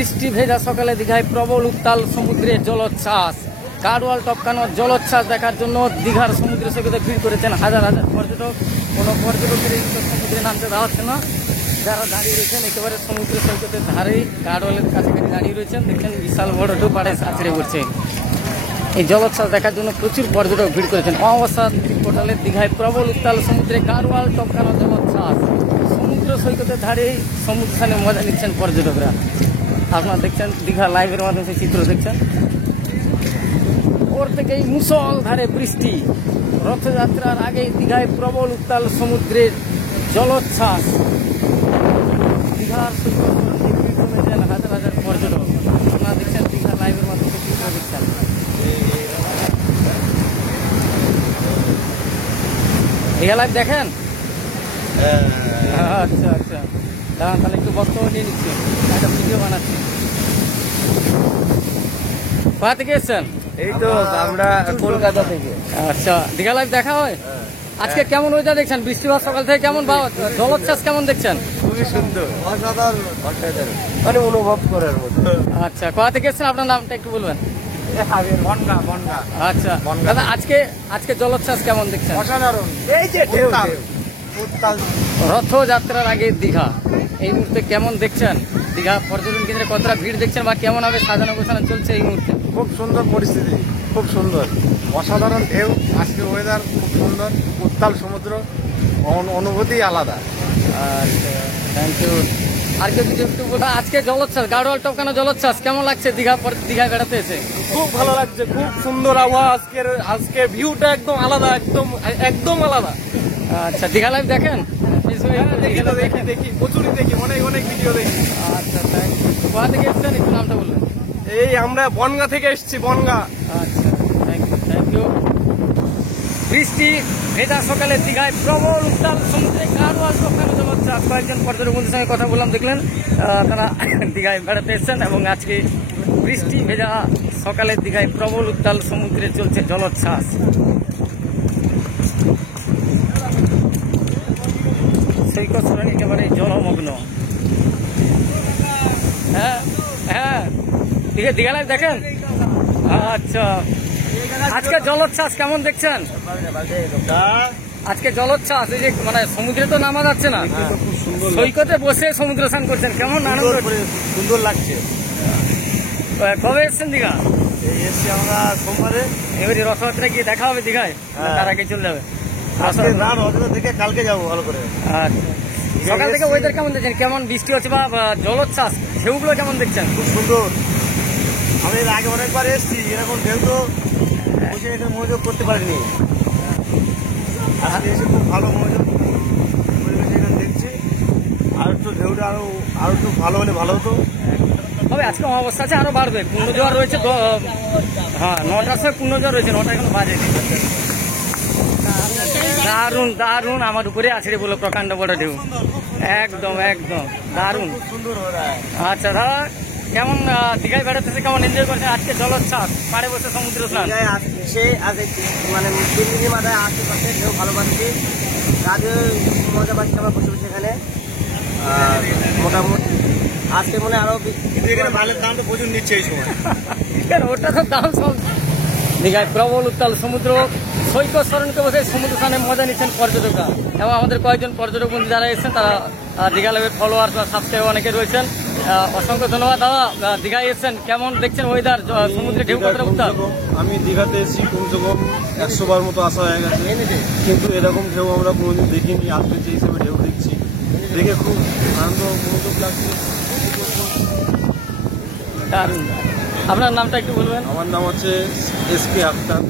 বৃষ্টি ভেজা সকালে দীঘায় প্রবল উত্তাল সমুদ্রে জলোচ্ছ্বাস। গাড়োয়াল টপকানো জলোচ্ছ্বাস দেখার জন্য দীঘার সমুদ্র সৈকতে ভিড় করেছেন হাজার হাজার পর্যটক। কোনো পর্যটকের সমুদ্রে নামতে দেওয়া হচ্ছে না। যারা দাঁড়িয়ে রয়েছেন একেবারে সমুদ্র সৈকতের ধারেই গাড়োয়ালের কাছাকাছি দাঁড়িয়ে রয়েছেন। দেখছেন বিশাল বড় ঢোপাড়ে আছড়ে পড়ছে। এই জলোচ্ছ্বাস দেখার জন্য প্রচুর পর্যটক ভিড় করেছেন। অমাবস্যা পোর্টালের দীঘায় প্রবল উত্তাল সমুদ্রে গাড়োয়াল টপকানো জলোচ্ছ্বাস। সমুদ্র সৈকতের ধারেই সমুদ্রস্থানে মজা নিচ্ছেন পর্যটকরা। আপনারা দেখছেন দীঘা লাইভের মাধ্যমে সেই চিত্র দেখছেন। ওর থেকেই মুষলধারে বৃষ্টি। রথযাত্রার আগে দীঘায় প্রবল উত্তাল সমুদ্রের জলোচ্ছ্বাস। দীঘার সৈকত কমেছেন হাজার হাজার পর্যটক। আপনারা দেখছেন দীঘা লাইভের মাধ্যমে চিত্র দেখছেন। দীঘা লাইভ দেখেন? আচ্ছা আচ্ছা, দাঁড়ান তাহলে একটু বক্তব্য নিয়ে নিচ্ছি, একটা ভিডিও বানাচ্ছি। কোথা থেকে এসছেন? এই তো আমরা কলকাতা থেকে। আচ্ছা, দীঘা লাইভ দেখা হয়? আজকে কেমন ওয়েদার দেখছেন? বৃষ্টিপাত সকাল থেকে কেমন, জলোচ্ছ্বাস কেমন দেখছেন? খুবই সুন্দর, অসাধারণ, মানে অনুভব করার মতো। আচ্ছা, কোথা থেকে এসছেন? আপনার নামটা একটু বলবেন। আচ্ছা দাদা, আজকে জলোচ্ছ্বাস কেমন দেখছেন? অসাধারণ। এই যে রথযাত্রার আগে দীঘা এই মুহূর্তে কেমন দেখছেন? দীঘা পর্যটন কেন্দ্রে কতটা ভিড় দেখছেন বা কেমন হবে সাজানো গোছানো চলছে এই মুহূর্তে? খুব সুন্দর পরিস্থিতি, খুব সুন্দর, অসাধারণ ঢেউ। আজকে ওয়েদার খুব সুন্দর, উত্তাল সমুদ্র, অনুভূতি আলাদা। আচ্ছা, থ্যাংক ইউ। আর কেউ কিছু একটু বলবো? আজকে জলোচ্ছ্বাস, গাড়োয়াল টপকানো জলোচ্ছ্বাস কেমন লাগছে দীঘায় বেড়াতে এসে? খুব ভালো লাগছে, খুব সুন্দর আবহাওয়া। আজকের ভিউটা একদম আলাদা, একদম আলাদা। আচ্ছা, দীঘা লাইভ দেখেন? দেখি, প্রচুরই দেখি, অনেক ভিডিও দেখি। আচ্ছা, থ্যাংক ইউ। কোথা থেকে এসছেন একটু নামটা বলবেন? এই আমরা বনগা থেকে এসেছি, বনগা। আচ্ছা, থ্যাংক ইউ। বৃষ্টি ভেজা সকালে দীঘায় প্রবল উত্তাল সমুদ্রে গাড়োয়াল টপকানো জলোচ্ছ্বাস। কয়েকজন পর্যটক বন্ধুদের সঙ্গে কথা বললাম, দেখলেন তারা দীঘায় বেড়াতে এসছেন এবং আজকে বৃষ্টি ভেজা সকালে দীঘায় প্রবল উত্তাল সমুদ্রে চলছে জলোচ্ছ্বাস। সৈকত সরণি একেবারে জলমগ্ন। হ্যাঁ হ্যাঁ, দীঘা লাইভ দেখেন? আচ্ছা, আজকে জলোচ্ছ্বাস কেমন দেখছেন? আজকে জলোচ্ছ্বাস, এই যে মানে সমুদ্রে তো নামা যাচ্ছে না, সৈকতে বসে সমুদ্র স্নান করছেন, কেমন আনন্দ? সুন্দর লাগছে। কবে এসছেন দীঘা? এসছি আমরা সোমবারে। এবারে রথযাত্রা গিয়ে দেখা হবে দীঘায়, তার আগে চলে যাবে? রথযাত্রা থেকে কালকে যাবো ভালো করে। আচ্ছা, সকাল থেকে ওয়েদার কেমন দেখছেন? কেমন বৃষ্টি হচ্ছে বা জলোচ্ছ্বাস ঢেউগুলো কেমন দেখছেন? খুব সুন্দর। আমি এর আগে অনেকবার এসেছি, এরকম ঢেউ তো বসে এটা মনোযোগ করতে পারিনি। আজকে এসে খুব ভালো মনোযোগ পরিবেশ এখানে দেখছি। আর একটু ঢেউটা আরো একটু ভালো হলে ভালো হতো। হবে আজকে অবস্থা আছে, আরো বাড়বে। পূর্ণজোয়ার রয়েছে, হ্যাঁ 9টার সময় পূর্ণজোয়ার রয়েছে, 9টা এখন বাজে। দারুণ দারুণ, আমার উপরে আছে বলে প্রকাণ্ড বড় ঢেউ, একদম একদম দারুণ সুন্দর। আচ্ছা দাদা, কেমন দীঘায় বেড়াতেছে, কেমন এনজয় করছে আজকে জলোচ্ছ্বাস, পাড়ে বসে সমুদ্র স্নান? মানে দিল্লির মাথায় আশেপাশে ঢেউ ভালো পাচ্ছি, কাজে মজা পাচ্ছি আমরা বসে বসে এখানে। আর মোটামুটি আজকে মনে আরো এখানে ভালো দামটা প্রচুর নিচ্ছে এই সময়। ওটা তো দাম সব। দীঘায় প্রবল উত্তাল সমুদ্র সৈকত সরণিতে বসে সমুদ্র স্নানে মজা নিচ্ছেন পর্যটকরা। এবং আমাদের কয়েকজন পর্যটক বন্ধু যারা এসেছেন তারা দীঘা লাইভের ফলোয়ার বা সাবস্ক্রাইবার অনেকে রয়েছেন। অসংখ্য ধন্যবাদ দাদা, দীঘায় এসেছেন, কেমন দেখছেন ওয়েদার, সমুদ্রে ঢেউ কতটা উত্তাল? আমি দীঘাতে এসেছি কমসে কম 100 বার মতো আসা হয়ে গেছে, কিন্তু এরকম ঢেউ আমরা কোনোদিন দেখিনি। আজকে যে হিসেবে ঢেউ দেখছি, দেখে খুব আনন্দ মনোযোগ লাগছে। দারুণ। আপনার নামটা একটু বলবেন? আমার নাম হচ্ছে SK আক্তার।